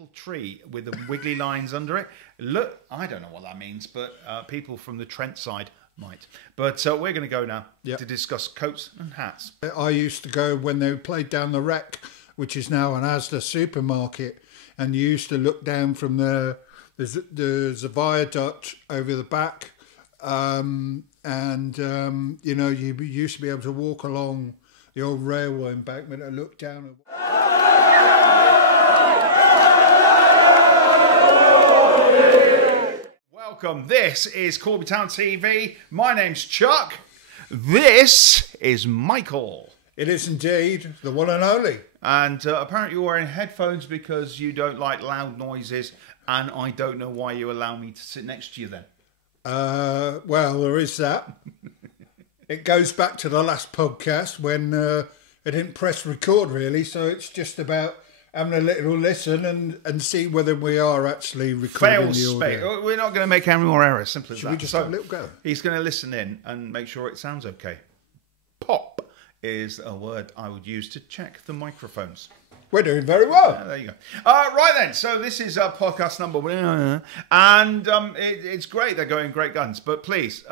little tree with the wiggly lines under it. Look, I don't know what that means, but people from the Trent side might. But we're going to go now to discuss coats and hats. I used to go when they played down the Wreck, which is now an Asda supermarket, and you used to look down from there's a viaduct over the back, you know, you used to be able to walk along the old railway embankment and look down. Welcome. This is Corby Town TV. My name's Chuck. This is Michael. It is indeed the one and only. And apparently you're wearing headphones because you don't like loud noises, and I don't know why you allow me to sit next to you then. Well, there is that. It goes back to the last podcast when I didn't press record really, so it's just about having a little listen and see whether we are actually recording the audio. We're not going to make any more errors, simple as that. Should we just have a little go? He's going to listen in and make sure it sounds okay. Pop is a word I would use to check the microphones. We're doing very well. There you go. Right then, so this is podcast number 1, and it's great. They're going great guns. But please,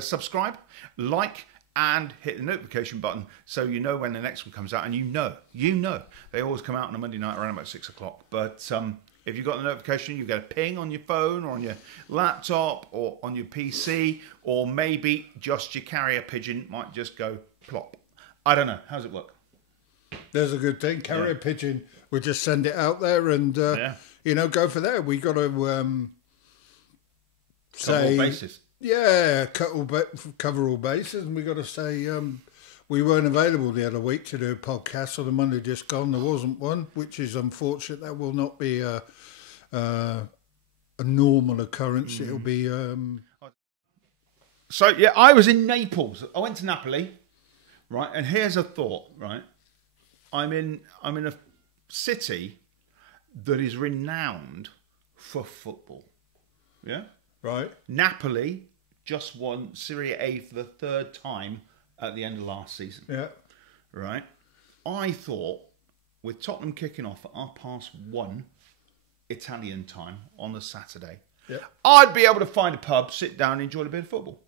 subscribe, like, and hit the notification button so you know when the next one comes out. And you know, they always come out on a Monday night around about 6 o'clock. But if you've got the notification, you get a ping on your phone or on your laptop or on your PC, or maybe just your carrier pigeon might just go plop. I don't know. How's it work? There's a good thing. Carrier pigeon, we'll just send it out there and, you know, go for there. We got to say... Cover all bases. Yeah, cover all bases. And we got to say we weren't available the other week to do a podcast, so the Monday just gone. There wasn't one, which is unfortunate. That will not be a normal occurrence. It'll be... So, yeah, I was in Naples. I went to Napoli, right? And here's a thought, right? I'm in a city that is renowned for football. Yeah? Right. Napoli just won Serie A for the 3rd time at the end of last season. Yeah. Right? I thought, with Tottenham kicking off at 1:30 Italian time on the Saturday, I'd be able to find a pub, sit down, and enjoy a bit of football.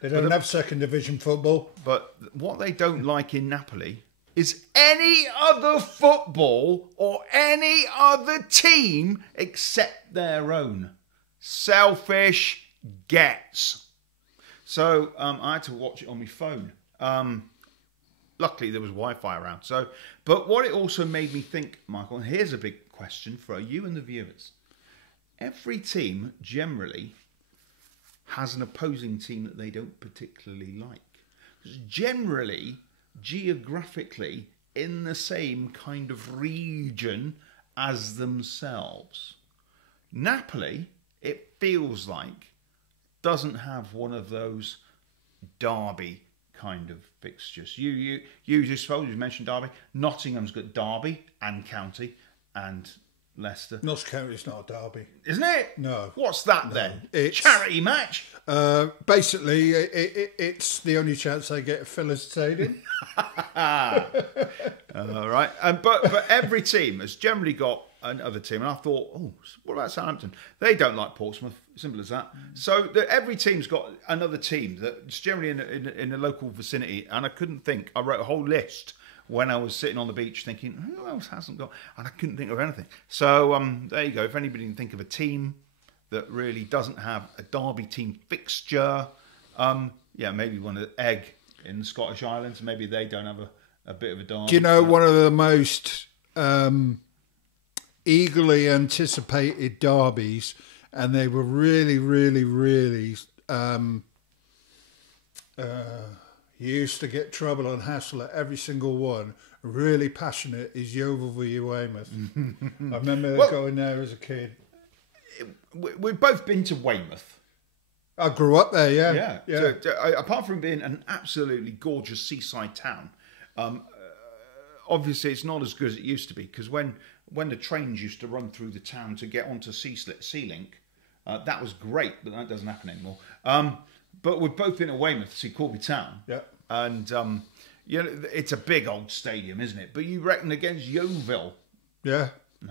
They don't have second division football. But what they don't like in Napoli is any other football or any other team except their own. Selfish gets. So I had to watch it on my phone. Luckily there was Wi-Fi around. But what it also made me think, Michael, and here's a big question for you and the viewers. Every team generally has an opposing team that they don't particularly like. Because generally, geographically, in the same kind of region as themselves. Napoli, it feels like, doesn't have one of those derby kind of fixtures. You just suppose you mentioned derby. Nottingham's got derby and county and Leicester. Notts County's not a derby. Isn't it? No. What's that then? It's charity match? Basically, it's the only chance they get to fill a stadium. All right. But every team has generally got another team. And I thought, what about Southampton? They don't like Portsmouth. Simple as that. So every team's got another team that's generally in the local vicinity. And I couldn't think. I wrote a whole list when I was sitting on the beach thinking, who else hasn't got? And I couldn't think of anything. So there you go. If anybody can think of a team that really doesn't have a derby team fixture, maybe one of the Egg in the Scottish Islands. Maybe they don't have a bit of a derby. Do you know one of the most eagerly anticipated derbies, and they were really, really, really... You used to get trouble and hassle at every single one. Really passionate is Yeovil v Weymouth. I remember going there as a kid. We've both been to Weymouth. I grew up there, yeah. So, apart from being an absolutely gorgeous seaside town, obviously it's not as good as it used to be, because when the trains used to run through the town to get onto Sea-Link, that was great, but that doesn't happen anymore. But we've both been to Weymouth to see Corby Town. Yeah. And, it's a big old stadium, isn't it? But you reckon against Yeovil? Yeah.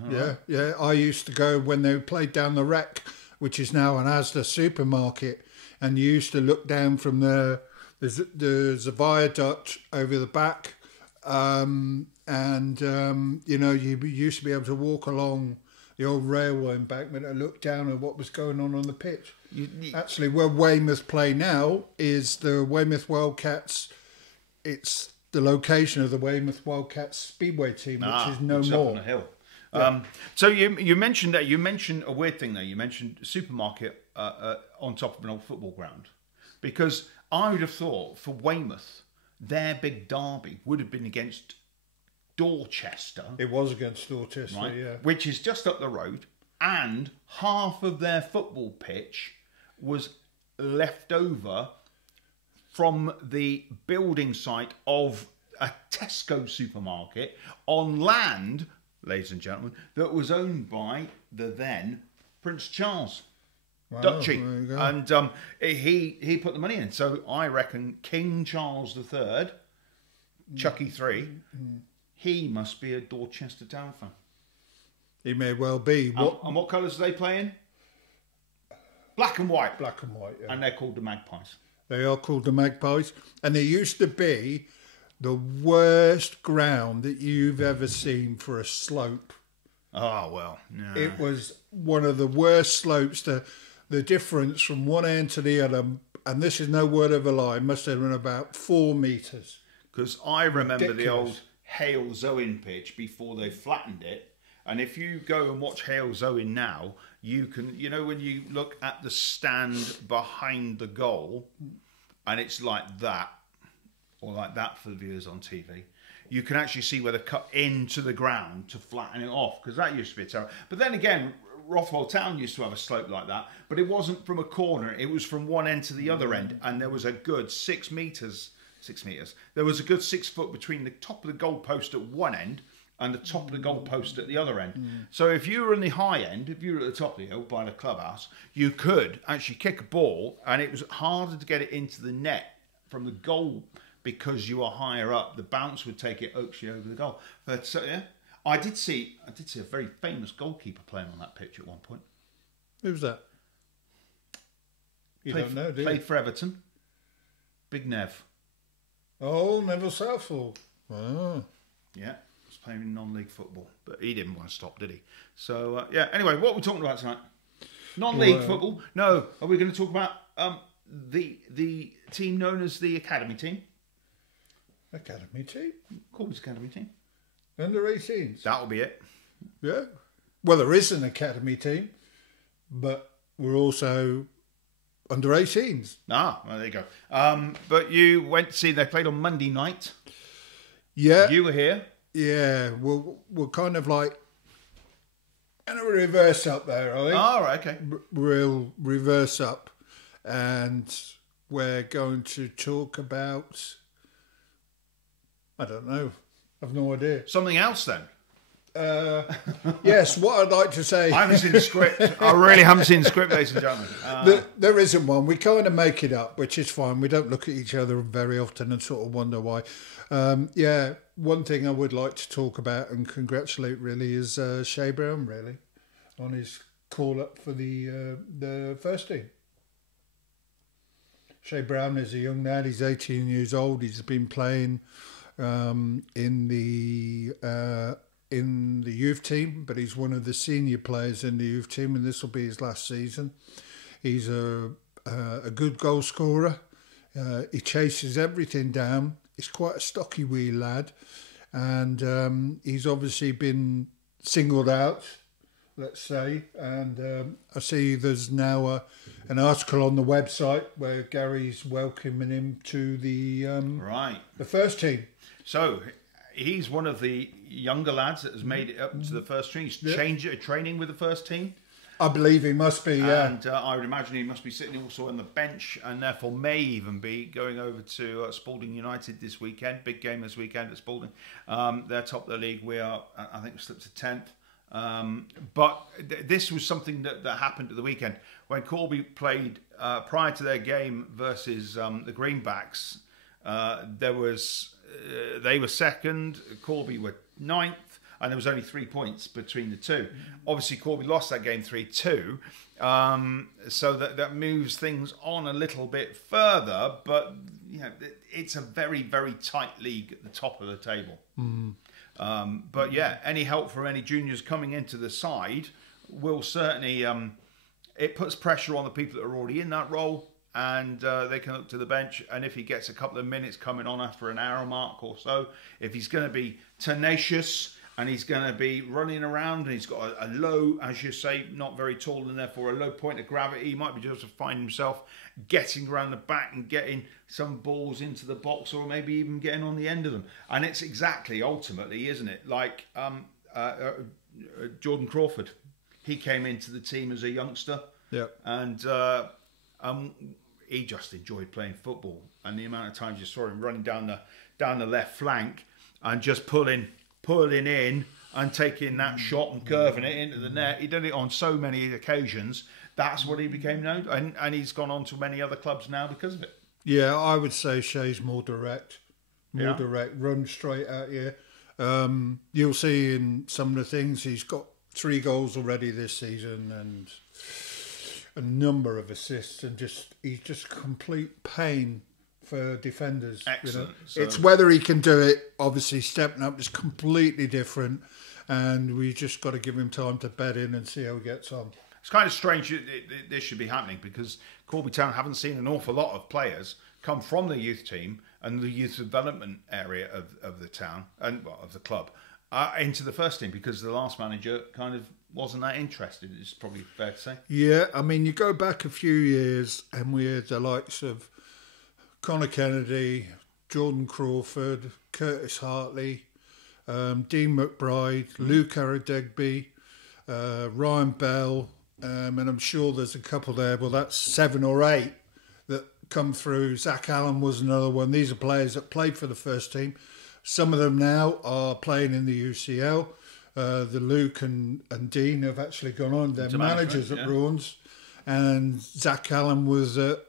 Yeah. I used to go when they played down the Wreck, which is now an Asda supermarket, and you used to look down from there's a viaduct over the back, you used to be able to walk along the old railway embankment and look down at what was going on the pitch. Actually, where Weymouth play now is the Weymouth Wildcats. It's the location of the Weymouth Wildcats Speedway team, which is no more. Up on the hill. Yeah. So you mentioned that. You mentioned a weird thing there. You mentioned supermarket on top of an old football ground, because I would have thought for Weymouth, their big derby would have been against Dorchester. It was against Dorchester, right? Yeah. Which is just up the road, and half of their football pitch was left over from the building site of a Tesco supermarket on land, ladies and gentlemen, that was owned by the then Prince Charles. Wow, Duchy. and he put the money in. So I reckon King Charles III, Chucky 3, he must be a Dorchester Town fan. He may well be. And what colours are they playing? Black and white. Black and white, yeah. And they're called the Magpies. They are called the Magpies. And they used to be the worst ground that you've ever seen for a slope. Oh, well. No. It was one of the worst slopes. The difference from one end to the other, and this is no word of a lie, must have been about 4 metres. Because I remember Ridiculous. the old Hale Zoin pitch before they flattened it. And if you go and watch Hale Zoin now, you can, when you look at the stand behind the goal, and it's like that, or like that for the viewers on TV, you can actually see where they cut into the ground to flatten it off, because that used to be a terrible. But then again, Rothwell Town used to have a slope like that, but it wasn't from a corner, it was from one end to the other end, and there was a good 6 metres. There was a good 6 foot between the top of the goalpost at one end and the top of the goalpost at the other end. So if you were in the high end, if you were at the top of the hill by the clubhouse, you could actually kick a ball, and it was harder to get it into the net from the goal because you were higher up. The bounce would take it actually over the goal. But so yeah, I did see a very famous goalkeeper playing on that pitch at one point. Who was that? You don't know, do you? Played for Everton. Big Nev. Oh, Neville Southall. Oh. Yeah, was playing in non-league football, but he didn't want to stop, did he? So anyway, what are we talking about tonight? Non-league football. No, are we going to talk about the team known as the academy team? Academy team? Corby's academy team. Under 18s. That'll be it. Yeah. Well, there is an academy team, but we're also under 18s. Ah, well, there you go. But you went to see, they played on Monday night. Yeah. You were here. Yeah. We're kind of like in a reverse up there, I think. Oh, right, okay. Real reverse up. And we're going to talk about, I don't know. I've no idea. Something else then? Yes, what I'd like to say... I haven't seen the script. I really haven't seen the script, ladies and gentlemen. There isn't one. We kind of make it up, which is fine. We don't look at each other very often and sort of wonder why. One thing I would like to talk about and congratulate really is Shea Brown, really, on his call-up for the first team. Shea Brown is a young lad. He's 18 years old. He's been playing in the youth team, but he's one of the senior players in the youth team, and this will be his last season. He's a good goal scorer. He chases everything down. He's quite a stocky wee lad, and he's obviously been singled out, let's say. And I see there's now an article on the website where Gary's welcoming him to the first team. So he's one of the younger lads that has made it up to the first team. He's training with the first team. I believe he must be, yeah. And I would imagine he must be sitting also on the bench, and therefore may even be going over to Spalding United this weekend. Big game this weekend at Spalding. They're top of the league. We are, I think, we slipped to 10th. But this was something that happened at the weekend. When Corby played prior to their game versus the Greenbacks, they were second, Corby were ninth, and there was only 3 points between the two. Obviously, Corby lost that game 3-2, so that moves things on a little bit further. But you know, it's a very, very tight league at the top of the table. But yeah, any help from any juniors coming into the side will certainly it puts pressure on the people that are already in that role. And they can look to the bench, and if he gets a couple of minutes coming on after an hour mark or so, if he's going to be tenacious and he's going to be running around and he's got a low, as you say, not very tall and therefore a low point of gravity, he might be able to find himself getting around the back and getting some balls into the box, or maybe even getting on the end of them. And it's exactly, ultimately, isn't it, like Jordan Crawford. He came into the team as a youngster, and he just enjoyed playing football, and the amount of times you saw him running down the left flank and just pulling in and taking that shot and curving it into the net. He did it on so many occasions. That's what he became known, and he's gone on to many other clubs now because of it. Yeah, I would say Shea's more direct, run straight at you. You'll see in some of the things he's got 3 goals already this season and a number of assists, and he's just complete pain for defenders. Excellent. You know? So it's whether he can do it. Obviously, stepping up is completely different, and we just got to give him time to bed in and see how he gets on. It's kind of strange this should be happening, because Corby Town haven't seen an awful lot of players come from the youth team and the youth development area of the town and of the club into the first team, because the last manager kind of wasn't that interested. It's probably fair to say. Yeah, I mean, you go back a few years and we had the likes of Connor Kennedy, Jordan Crawford, Curtis Hartley, Dean McBride, Luke Aradegby, Ryan Bell, and I'm sure there's a couple there. Well, that's 7 or 8 that come through. Zach Allen was another one. These are players that played for the first team. Some of them now are playing in the UCL. The Luke and Dean have actually gone on. They're managers at Rawns. And Zach Allen was at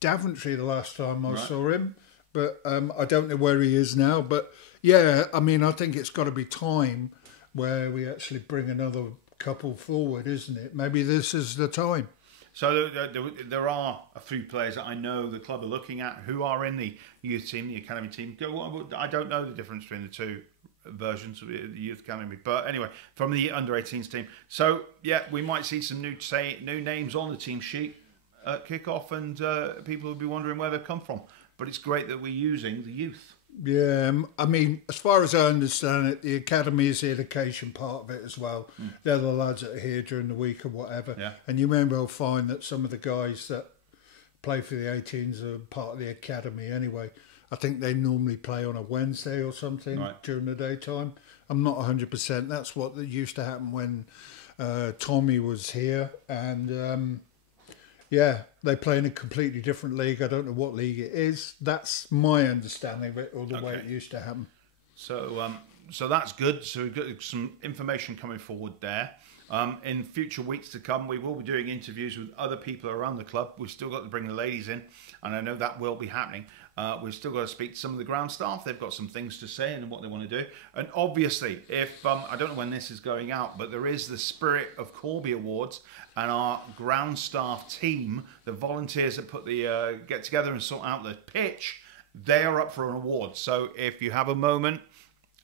Daventry the last time I saw him. But I don't know where he is now. But yeah, I mean, I think it's got to be time where we actually bring another couple forward, isn't it? Maybe this is the time. So there are a few players that I know the club are looking at who are in the youth team, the academy team. I don't know the difference between the two versions of the youth academy, but anyway, from the under-18s team. So yeah, we might see some new names on the team sheet at kick-off, and people will be wondering where they've come from. But it's great that we're using the youth. Yeah, I mean, as far as I understand it, the academy is the education part of it as well. They're the lads that are here during the week or whatever. Yeah. And you may well find that some of the guys that play for the 18s are part of the academy anyway. I think they normally play on a Wednesday or something during the daytime. I'm not 100%. That's what used to happen when Tommy was here. And yeah, they play in a completely different league. I don't know what league it is. That's my understanding of it, or the way it used to happen. So that's good. So we've got some information coming forward there. In future weeks to come, we will be doing interviews with other people around the club. We've still got to bring the ladies in, and I know that will be happening. We've still got to speak to some of the ground staff. They've got some things to say and what they want to do. And obviously, if I don't know when this is going out, but there is the Spirit of Corby Awards, and our ground staff team, the volunteers that put the get together and sort out the pitch, they are up for an award. So if you have a moment,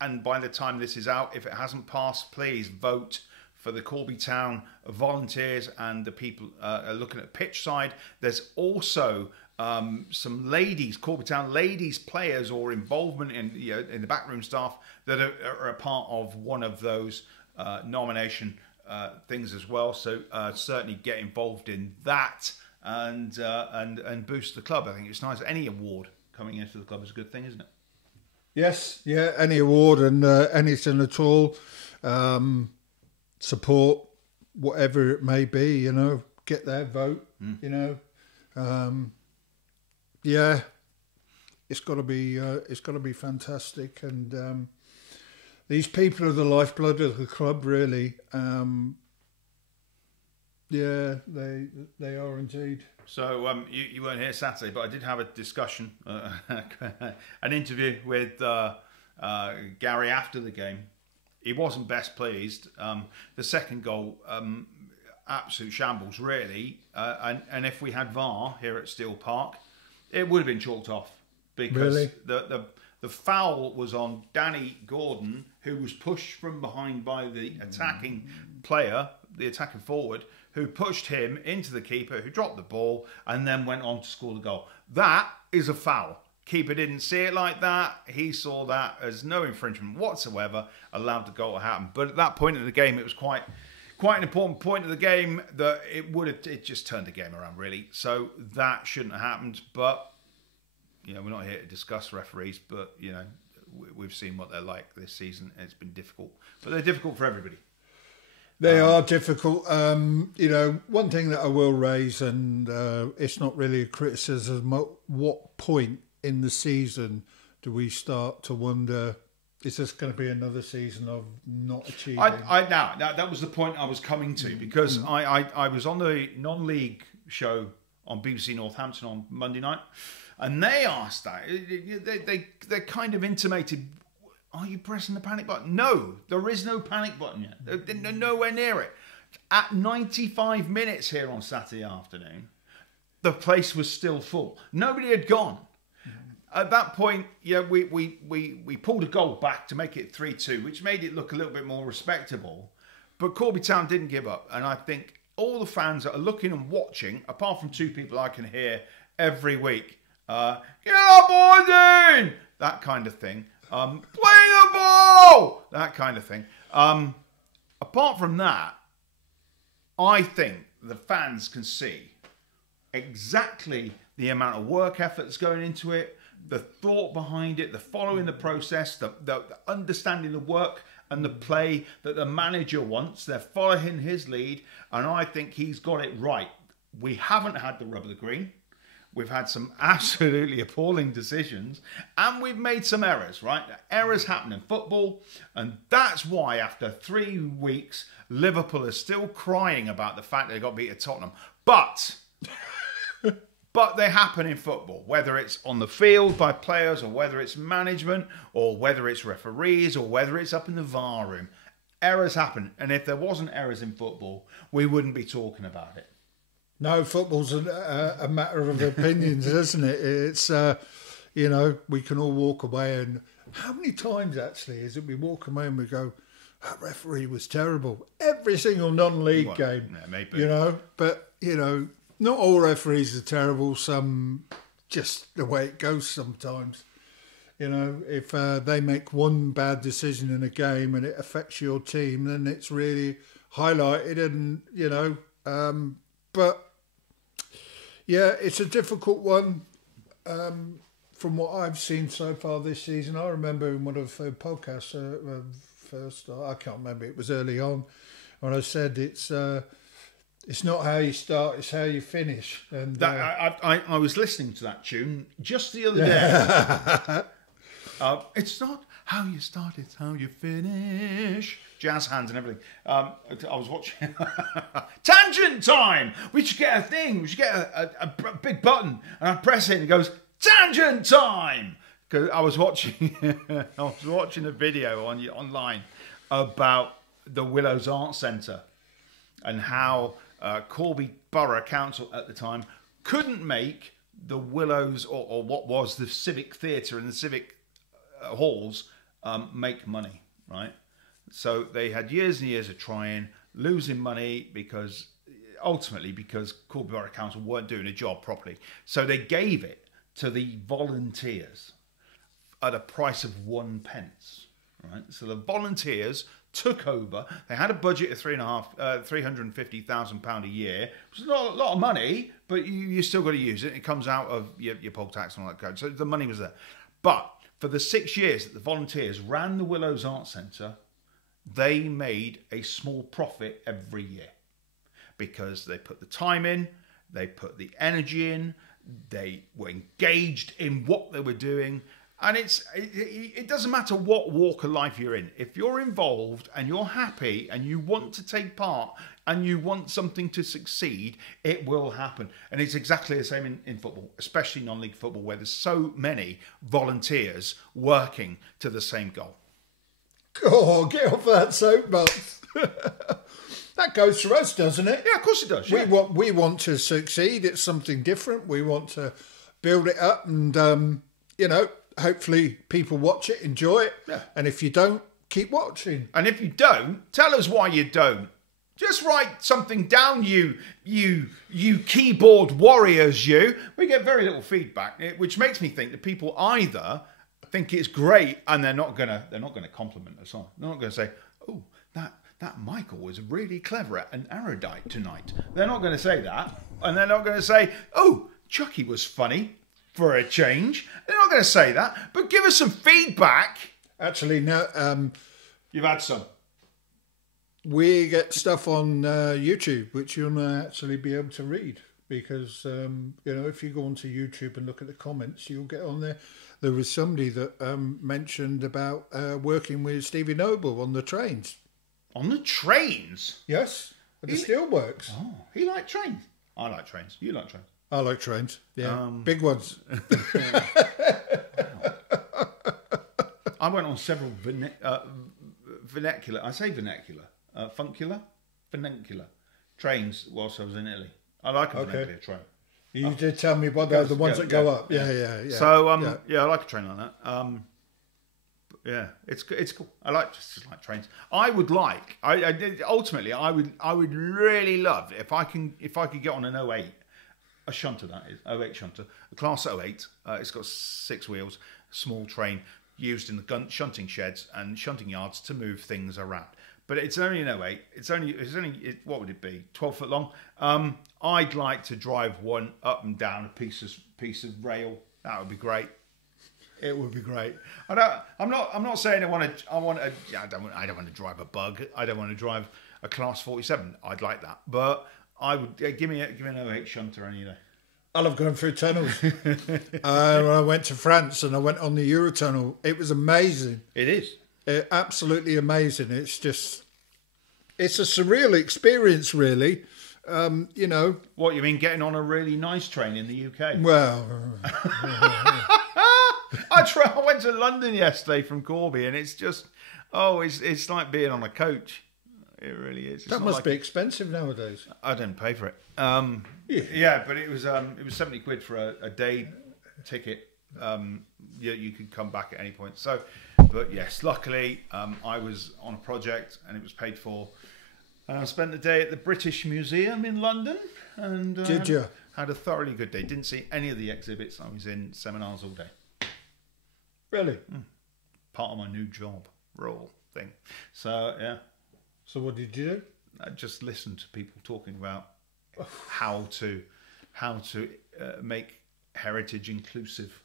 and by the time this is out, if it hasn't passed, please vote for the Corby Town volunteers and the people looking at pitch side. There's also some ladies, Corby Town ladies players, or involvement in the backroom staff that are a part of one of those nomination things as well. So certainly get involved in that and boost the club. I think it's nice. Any award coming into the club is a good thing, isn't it? Yes, yeah, any award and anything at all. Support, whatever it may be, get their vote, yeah, it's got to be fantastic, and these people are the lifeblood of the club, really. Yeah, they are indeed. So you weren't here Saturday, but I did have a discussion, an interview with Gary after the game. he wasn't best pleased. The second goal, absolute shambles, really. And if we had VAR here at Steel Park, it would have been chalked off because Really? the foul was on Danny Gordon, who was pushed from behind by the attacking player, the attacking forward, who pushed him into the keeper, who dropped the ball and then went on to score the goal. That is a foul. Keeper didn't see it like that. He saw that as no infringement whatsoever, allowed the goal to happen. But at that point in the game, it was quite an important point of the game that it just turned the game around, really. So that shouldn't have happened. But, you know, we're not here to discuss referees, but, you know, we've seen what they're like this season. And it's been difficult. But they're difficult for everybody. They are difficult. You know, one thing that I will raise, and it's not really a criticism, at what point in the season do we start to wonder, is this going to be another season of not achieving? Now, that was the point I was coming to, because I was on the non-league show on BBC Northampton on Monday night, and they asked that. They kind of intimated, are you pressing the panic button? No, there is no panic button yet. They're nowhere near it. At 95 minutes here on Saturday afternoon, the place was still full. Nobody had gone. At that point, yeah, we pulled a goal back to make it 3-2, which made it look a little bit more respectable. But Corby Town didn't give up. And I think all the fans that are looking and watching, apart from two people I can hear every week, get our boys in! That kind of thing. Play the ball! That kind of thing. Apart from that, I think the fans can see exactly the amount of work effort that's going into it, the thought behind it, the following the process, the understanding the work and the play that the manager wants. They're following his lead, and I think he's got it right. We haven't had the rub of the green. We've had some absolutely appalling decisions, and we've made some errors, right? Errors happen in football, and that's why after 3 weeks, Liverpool is still crying about the fact they got beat at Tottenham. But they happen in football, whether it's on the field by players or whether it's management or whether it's referees or whether it's up in the VAR room. Errors happen. And if there wasn't errors in football, we wouldn't be talking about it. No, football's a matter of opinions, isn't it? It's, you know, we can all walk away, and how many times actually is it we walk away and we go, that referee was terrible. Every single non-league game, yeah, maybe. You know, but, you know, not all referees are terrible. Some just the way it goes sometimes. You know, if they make one bad decision in a game and it affects your team, then it's really highlighted, and, you know, but yeah, it's a difficult one. From what I've seen so far this season, I remember in one of the podcasts first, I can't remember, it was early on, when I said it's not how you start, it's how you finish. And I was listening to that tune just the other day. It's not how you start, it's how you finish. Jazz hands and everything. I was watching Tangent Time. We should get a thing. We should get a big button, and I press it and it goes Tangent Time. Because I was watching a video online about the Willows Art Centre and how Corby Borough Council at the time couldn't make the Willows or what was the Civic Theatre and the Civic halls make money, right? So they had years and years of trying, losing money because Corby Borough Council weren't doing a job properly. So they gave it to the volunteers at a price of 1 pence, right? So the volunteers took over. They had a budget of £350,000 a year. It's not a lot of money, but you still got to use it. It comes out of your poll tax and all that code. So the money was there. But for the 6 years that the volunteers ran the Willows Art Centre, they made a small profit every year because they put the time in, they put the energy in, they were engaged in what they were doing. And it doesn't matter what walk of life you're in. If you're involved and you're happy and you want to take part and you want something to succeed, it will happen. And it's exactly the same in football, especially non-league football, where there's so many volunteers working to the same goal. Oh, get off that soapbox. That goes for us, doesn't it? Yeah, of course it does. Yeah. We want to succeed. It's something different. We want to build it up and, hopefully people watch it, enjoy it. Yeah. And if you don't, keep watching. And if you don't, tell us why you don't. Just write something down, you keyboard warriors, you. We get very little feedback, which makes me think that people either think it's great and they're not gonna compliment us on. They're not gonna say, "Oh, that Michael was really clever and erudite tonight." They're not gonna say that, and they're not gonna say, "Oh, Chucky was funny for a change." They're not gonna say that. But give us some feedback. Actually, no. You've had some. We get stuff on YouTube, which you'll actually be able to read. Because, if you go onto YouTube and look at the comments, you'll get on there. There was somebody that mentioned about working with Stevie Noble on the trains. On the trains? Yes, the steelworks. Oh, he liked trains. I like trains. You like trains? I like trains, yeah. Big ones. I went on several vernacular. I say vernacular. Funcular? Vernacular. Trains whilst I was in Italy. I like a vernacular train. You did tell me what they're the ones that go up. Yeah. So, I like a train like that. Yeah, it's cool. I just like trains. I would like. Ultimately, I would really love if I could get on an '08, a shunter that is '08 shunter, a class '08. It's got 6 wheels, small train used in the shunting sheds and shunting yards to move things around. But it's only an '08. It's only what would it be? 12 foot long. I'd like to drive one up and down a piece of rail. That would be great. It would be great. I'm not saying I don't want to drive a Bug. I don't want to drive a Class 47. I'd like that, but I would give me an '08 shunter any day. I love going through tunnels. I went to France and I went on the Eurotunnel. It was amazing. It is. Absolutely amazing. It's a surreal experience, really. What you mean, getting on a really nice train in the UK? Well. I went to London yesterday from Corby, and it's just, it's like being on a coach. It really is. That must be expensive nowadays. I didn't pay for it. Yeah, but it was £70 for a day ticket. You could come back at any point. So, but yes, luckily I was on a project and it was paid for. And I spent the day at the British Museum in London, and did you? Had a thoroughly good day. Didn't see any of the exhibits. I was in seminars all day. Really? Part of my new job role thing. So yeah. So what did you do? I just listened to people talking about how to make heritage inclusive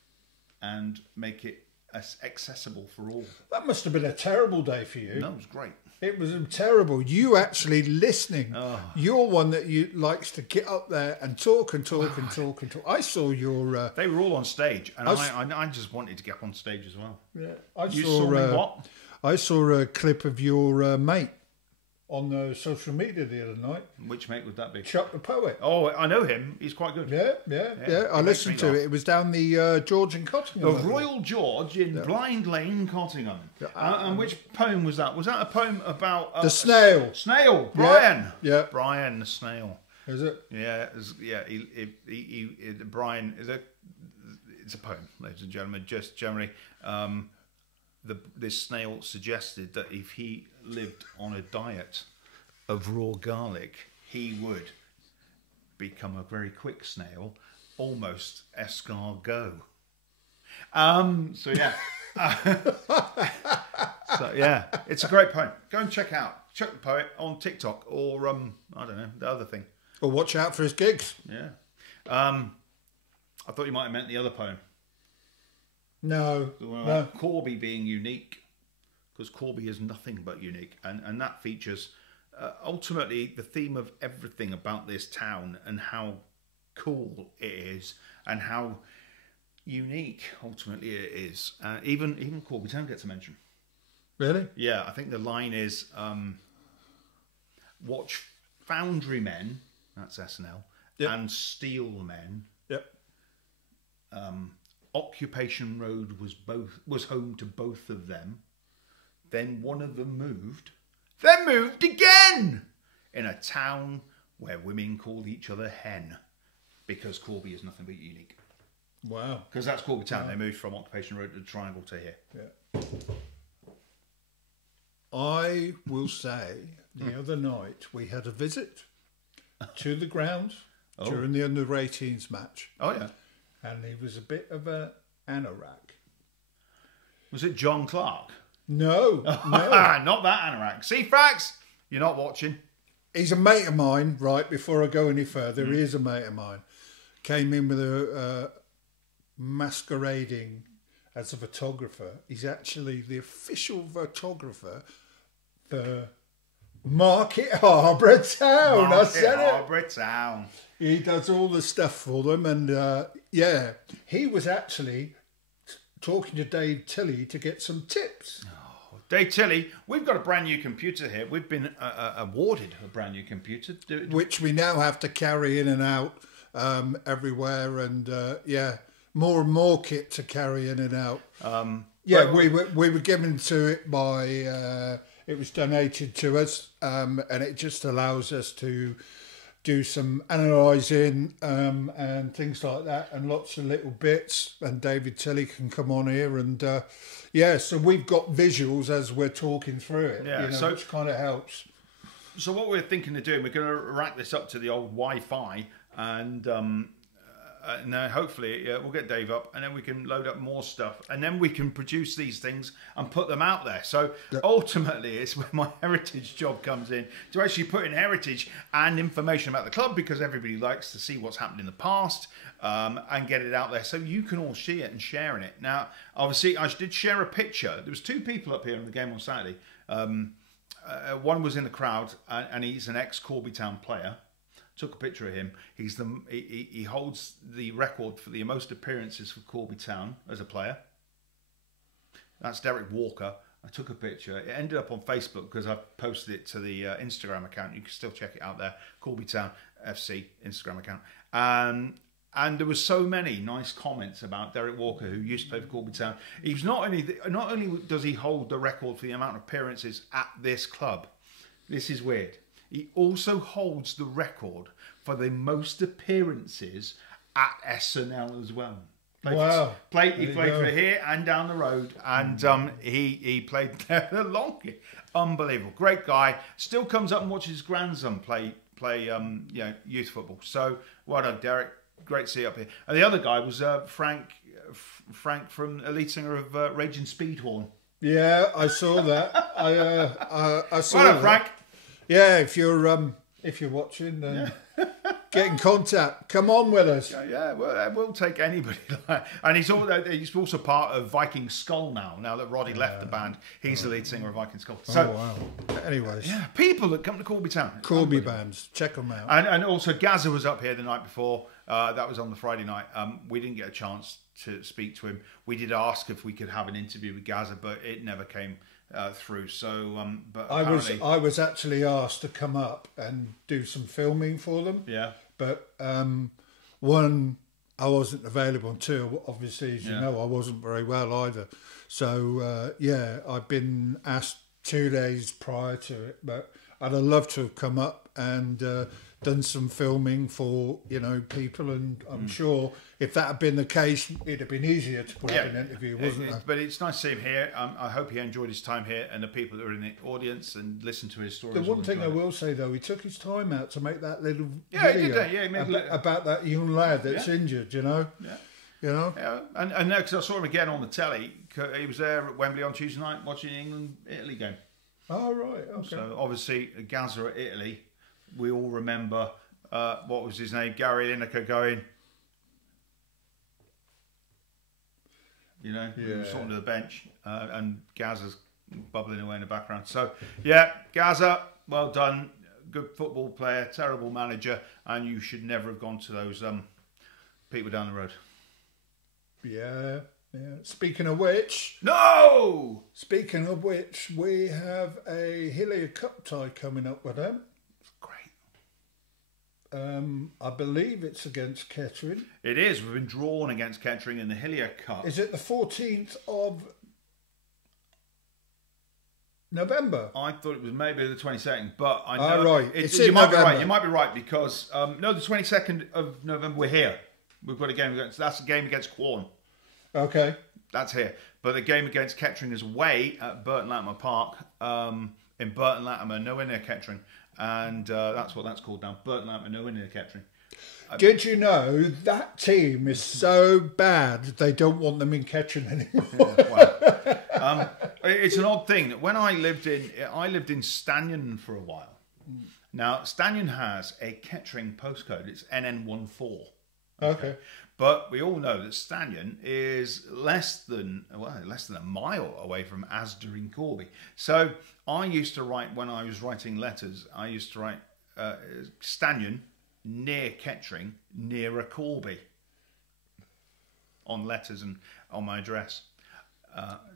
and make it accessible for all. That must have been a terrible day for you. No, it was great. It was terrible. You actually listening. Oh. You're one that likes to get up there and talk and talk and talk and talk. I saw your. They were all on stage, and I just wanted to get up on stage as well. Yeah, you saw me what? I saw a clip of your mate on social media the other night. Which mate would that be? Chuck the Poet. Oh, I know him. He's quite good. Yeah. I listened to it. It was down the George in Cottingham. The Royal George in Blind Lane, Cottingham. And which poem was that? Was that a poem about... the snail. Snail. Brian. Yeah. Brian the snail. Is it? Yeah. Brian is it's a poem, ladies and gentlemen. Just generally... this snail suggested that if he lived on a diet of raw garlic, he would become a very quick snail, almost escargot. So yeah, it's a great poem. Go and check out Chuck the Poet on TikTok or I don't know, the other thing. Or watch out for his gigs. Yeah. I thought you might have meant the other poem. No. Corby being unique, because Corby is nothing but unique, and that features ultimately the theme of everything about this town and how cool it is and how unique ultimately it is. Even Corby Town gets a mention. Really? Yeah, I think the line is watch foundry men, that's SNL, and steel men. Yep. Occupation Road was home to both of them. Then one of them moved. Then moved again! In a town where women called each other hen. Because Corby is nothing but unique. Wow. Because that's Corby Town. Wow. They moved from Occupation Road to the Triangle to here. Yeah. I will say the other night we had a visit to the ground during the under-18s match. Oh, yeah. And he was a bit of an anorak. Was it John Clark? No, no. Not that anorak. See, Frax, you're not watching. He's a mate of mine, right, before I go any further. He is a mate of mine. Came in with a masquerading as a photographer. He's actually the official photographer for Market Harbour Town. Market Harbour Town. He does all the stuff for them. And yeah, he was actually talking to Dave Tilley to get some tips. Oh, Dave Tilley, we've got a brand new computer here. We've been awarded a brand new computer. Which we now have to carry in and out everywhere. And yeah, more and more kit to carry in and out. Yeah, we were given to it by, it was donated to us, and it just allows us to do some analysing and things like that, and lots of little bits. And David Tilley can come on here, and yeah, so we've got visuals as we're talking through it, yeah, you know, so, which kind of helps. So what we're thinking of doing, we're going to rack this up to the old Wi-Fi, and now hopefully we'll get Dave up, and then we can load up more stuff, and then we can produce these things and put them out there. So ultimately, it's where my heritage job comes in, to actually put in heritage and information about the club, because everybody likes to see what's happened in the past, and get it out there so you can all see it and share in it. Now, obviously, I did share a picture. There was 2 people up here in the game on Saturday. One was in the crowd, and he's an ex-Corby Town player. Took a picture of him. He holds the record for the most appearances for Corby Town as a player. That's Derek Walker. I took a picture. It ended up on Facebook because I posted it to the Instagram account. You can still check it out there. Corby Town FC Instagram account. And there was so many nice comments about Derek Walker, who used to play for Corby Town. He's not only does he hold the record for the amount of appearances at this club. This is weird. He also holds the record for the most appearances at SNL as well. Wow. He played for here and down the road, and he played there the longest. Unbelievable. Great guy. Still comes up and watches his grandson play youth football. So well done, Derek. Great to see you up here. And the other guy was Frank from lead singer of Raging Speedhorn. Yeah, I saw that. I saw well done, that. Frank. Yeah, if you're watching, then get in contact. Come on with us. Yeah, well, we'll take anybody. And he's also part of Viking Skull now. Now that Roddy left the band, he's the lead singer of Viking Skull. So, wow. Anyways, yeah, people that come to Corby Town. Corby bands, check them out. And also Gaza was up here the night before. That was on the Friday night. We didn't get a chance to speak to him. We did ask if we could have an interview with Gaza, but it never came through. So, but I was actually asked to come up and do some filming for them. Yeah. But one, I wasn't available, and 2, obviously, as you know, I wasn't very well either. So yeah, I've been asked 2 days prior to it, but I'd have loved to have come up and done some filming for people, and I'm sure if that had been the case, it'd have been easier to put up an interview, wasn't it? But it's nice to see him here. I hope he enjoyed his time here, and the people that are in the audience and listen to his stories. The one thing I will say though, he took his time out to make that little video he did that. Yeah, he made about that young lad that's injured. Yeah. Yeah, and because I saw him again on the telly. He was there at Wembley on Tuesday night watching the England-Italy game. Oh right, okay. So obviously Gaza at Italy. We all remember what was his name, Gary Lineker going. He was talking to the bench, and Gaza's bubbling away in the background. So, yeah, Gaza, well done. Good football player, terrible manager, and you should never have gone to those people down the road. Yeah. Speaking of which... No! Speaking of which, we have a Hillier Cup tie coming up with them. Great. I believe it's against Kettering. It is. We've been drawn against Kettering in the Hillier Cup. Is it the 14th of November. I thought it was maybe the 22nd, but I Oh, know right. It's in you might be November. right. You might be right because no, the 22nd of November we're here. We've got a game against. That's a game against Quorn. Okay. That's here. But the game against Kettering is away at Burton Latimer Park in Burton Latimer, nowhere near Kettering, and that's what that's called now. Burton Latimer, nowhere near Kettering. Did you know that team is so bad they don't want them in Kettering anymore? Well, it's an odd thing that when I lived in Stannion for a while. Now Stannion has a Kettering postcode. It's NN14. Okay. But we all know that Stannion is less than a mile away from Asda in Corby. So I used to write, when I was writing letters, I used to write Stannion near Kettering, nearer Corby on letters and on my address.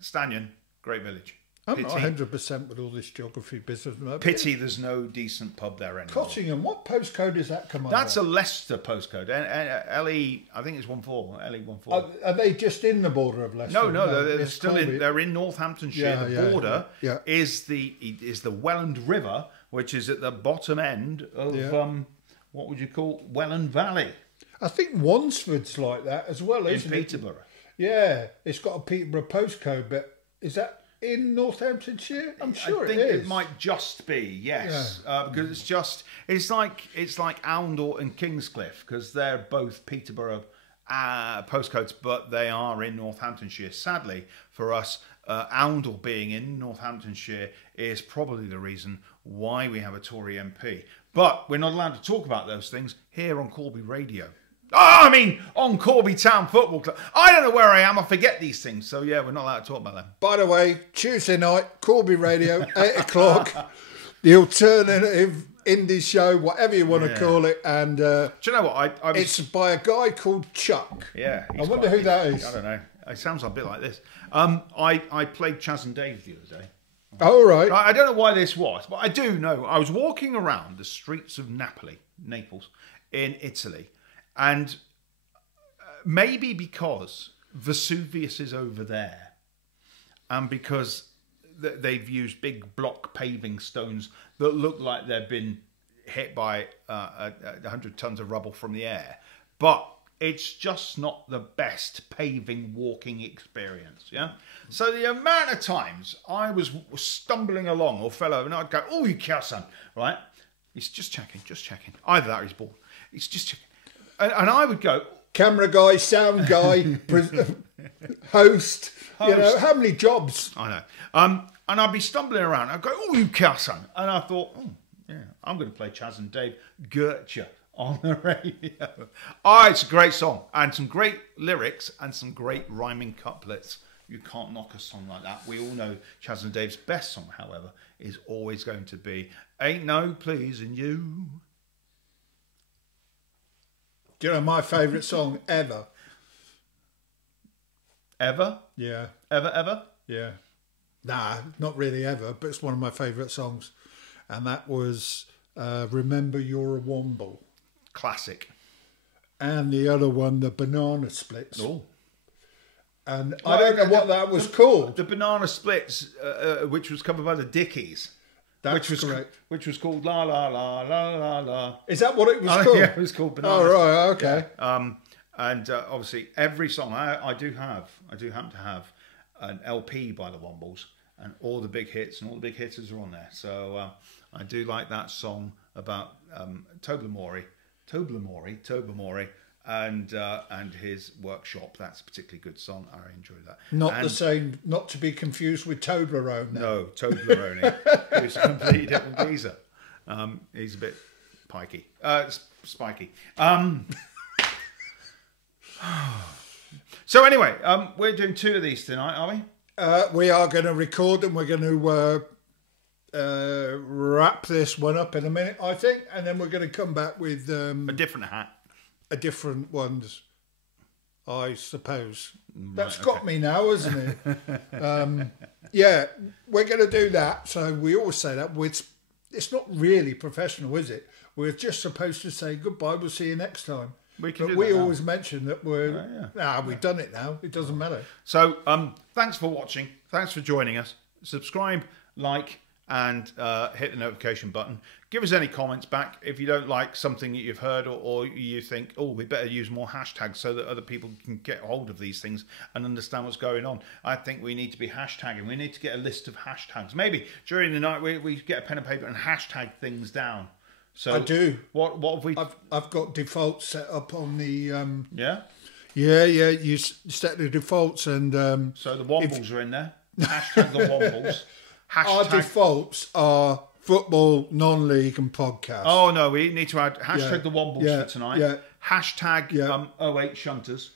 Stannion, great village. I'm not 100% with all this geography business. Pity there's no decent pub there anymore. Cottingham, what postcode does that come under? That's a Leicester postcode. LE, I think it's 14. LE14. Are they just in the border of Leicester? No, they're still in. They're in Northamptonshire. The border yeah. is the Welland River, which is at the bottom end of what would you call Welland Valley. I think Wansford's like that as well, isn't it? In Peterborough. Yeah, it's got a Peterborough postcode, but is that in Northamptonshire? I'm sure I think it is. it might just be, yes, because it's like Oundle and Kingscliff, because they're both Peterborough postcodes, but they are in Northamptonshire. Sadly for us, Oundle being in Northamptonshire is probably the reason why we have a Tory MP. But we're not allowed to talk about those things here on Corby Radio. On Corby Town Football Club. I don't know where I am. I forget these things. So, yeah, we're not allowed to talk about them. By the way, Tuesday night, Corby Radio, 8 o'clock, the alternative indie show, whatever you want to call it. And do you know what? it's by a guy called Chuck. Yeah. I wonder who that is. I don't know. It sounds a bit like this. I played Chaz and Dave the other day. Oh, right. I don't know why this was, but I do know. I was walking around the streets of Naples, in Italy, and maybe because Vesuvius is over there, and because they've used big block paving stones that look like they've been hit by 100 tons of rubble from the air, but it's just not the best paving walking experience, yeah? So the amount of times I was stumbling along or fell over and I'd go, oh, you cousin, right? He's just checking. Either that or he's bored. He's just checking. And I would go... Camera guy, sound guy, host. You know, how many jobs? I know. And I'd be stumbling around. I'd go, oh, you cousin. And I thought, I'm going to play Chaz and Dave Gertcha on the radio. It's a great song and some great lyrics and some great rhyming couplets. You can't knock a song like that. We all know Chaz and Dave's best song, however, is always going to be Ain't No Pleasing You. Do you know my favourite song ever? Ever? Yeah. Ever? Yeah. Nah, not really ever, but it's one of my favourite songs. And that was Remember You're a Womble. Classic. And the other one, the Banana Splits. Oh. And I don't know what that was called. The Banana Splits, which was covered by the Dickies. That's correct. Which was called La La La La La La. Is that what it was called? Yeah, it was called Banana. Oh, right, okay. Yeah. And obviously every song, I do happen to have an LP by the Wombles, and all the big hits and all the big hitters are on there. So I do like that song about Toblerone, and his workshop. That's a particularly good song. I enjoy that. Not the same, not to be confused with Toblerone. No, Toblerone. Who's a completely different geezer. He's a bit pikey. Spiky. So anyway, we're doing 2 of these tonight, are we? We are going to record and we're going to wrap this one up in a minute, I think, and then we're going to come back with a different hat. A different ones, I suppose. That's got me now, hasn't it? Yeah, we're going to do that. So we always say that. It's not really professional, is it? We're just supposed to say goodbye. We'll see you next time. We always mention that we've done it now. It doesn't matter. So thanks for watching. Thanks for joining us. Subscribe like, and hit the notification button. Give us any comments back if you don't like something that you've heard, or you think, oh, we better use more hashtags so that other people can get hold of these things and understand what's going on. I think we need to be hashtagging. We need to get a list of hashtags. Maybe during the night we get a pen and paper and hashtag things down. So I do. What have we? I've got defaults set up on the. Yeah. Yeah. You set the defaults, and so the Wombles are in there. Hashtag the Wombles. Our defaults are football, non-league, and podcast. Oh no, we need to add hashtag the Wombles for tonight. Yeah. Hashtag 08 Shunters.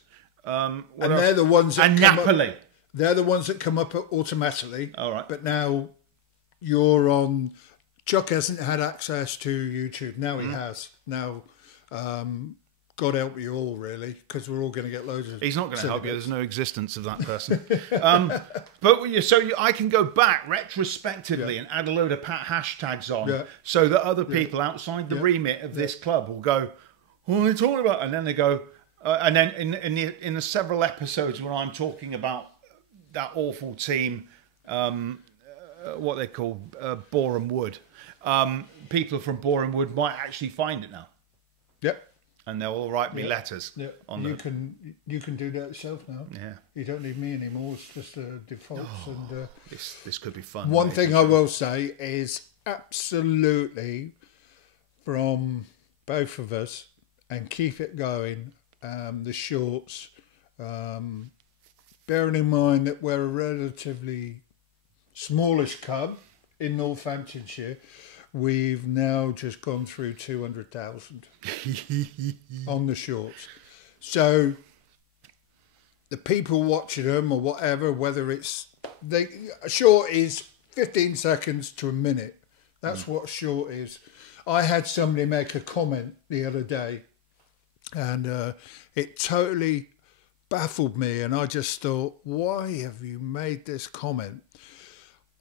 And else? They're the ones that and Napoli. They're the ones that come up automatically. All right. But now you're on. Chuck hasn't had access to YouTube. Now he has. Now, God help you all, really, because we're all going to get loads of. He's not going to help you. There's no existence of that person. I can go back retrospectively and add a load of hashtags on, so that other people outside the remit of this club will go, "What are they talking about?" And then they go, and then in the several episodes when I'm talking about that awful team, what they call Boreham Wood, people from Boreham Wood might actually find it now. Yep. And they'll all write me letters. Yeah. You can do that yourself now. Yeah. You don't need me anymore. It's just defaults. And this could be fun. One thing I will say is absolutely from both of us, and keep it going. The shorts, bearing in mind that we're a relatively smallish club in Northamptonshire. We've now just gone through 200,000 on the shorts. So the people watching them or whatever, whether it's a short is 15 seconds to a minute. That's what a short is. I had somebody make a comment the other day, and it totally baffled me. And I just thought, why have you made this comment?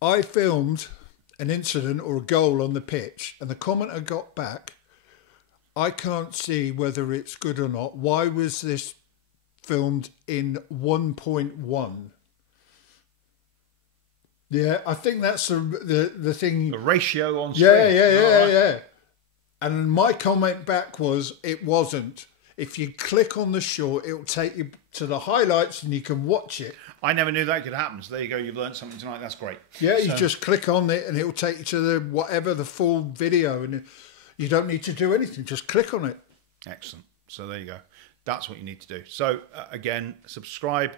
I filmed an incident or a goal on the pitch, and the comment I got back, I can't see whether it's good or not. Why was this filmed in 1.1? Yeah, I think that's the thing. The ratio on screen. Yeah. And my comment back was, it wasn't. If you click on the short, it'll take you to the highlights and you can watch it. I never knew that could happen. So there you go. You've learned something tonight. That's great. Yeah, you just click on it and it'll take you to the full video, and you don't need to do anything. Just click on it. Excellent. So there you go. That's what you need to do. So again, subscribe,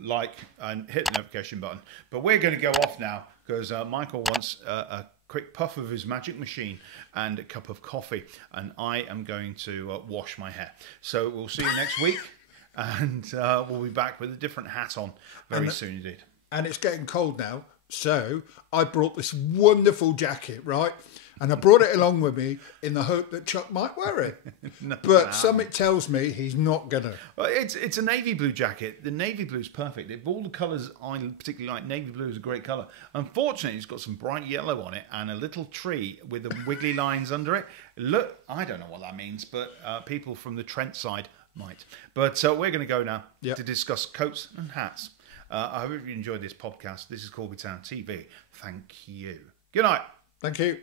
like, and hit the notification button. But we're going to go off now because Michael wants a quick puff of his magic machine and a cup of coffee, and I am going to wash my hair. So we'll see you next week. And we'll be back with a different hat on very soon indeed. And it's getting cold now, so I brought this wonderful jacket, right? And I brought it along with me in the hope that Chuck might wear it. But something tells me he's not going to. Well, it's a navy blue jacket. The navy blue is perfect. Of all the colours I particularly like, navy blue is a great colour. Unfortunately, it's got some bright yellow on it and a little tree with the wiggly lines under it. Look, I don't know what that means, but people from the Trent side might. But we're going to go now to discuss coats and hats. I hope you enjoyed this podcast. This is Corby Town TV. Thank you. Good night. Thank you.